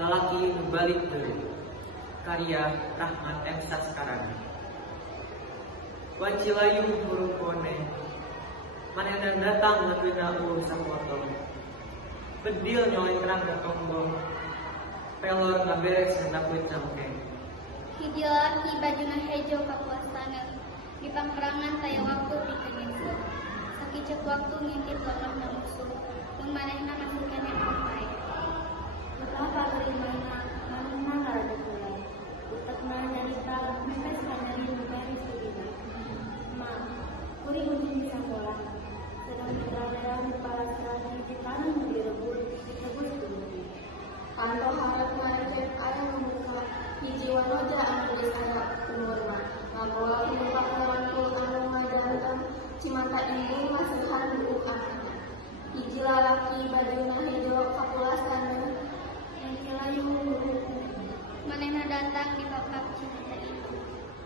lalaki nu balik deui. Karya Rahmat M. Saskarani. Wacilayung huruf kone, manehna datang neupina uluh sapotong. Bedil nyoy terang ke tombong, pelor ngaberes hendak kuit cangkeng. Hiji lalaki bajuna hejo kapuasana, di pangkerangan taya waktu pikenyesel. Sakicek waktu ngintip lemah na musuh, mun manehna masih kene ampai. Betapa terimanya manehna ngarada kulai, utekna nyarita mepes kanari nubari sudina. Ma, kuring uji sakola, sedang berada di palasrasi di tanah direbut, disebut dulu. Kanto harap ngarecet ayah membuka, hiji wanoja anu disana umurna, ngabola penumpang kawanku anu ngajantan, cimata ini masuhan buuk anaknya. Hiji lalaki bajuna hejo kapulasana, yang kilayung buruku. Manehna datang di papak cinta itu.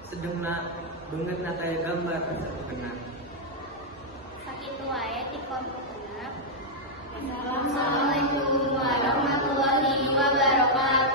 Sedengna beungeutna kaya gambar kenang. Sakitu wae ti kontenna. Assalamualaikum warahmatullahi wabarakatuh.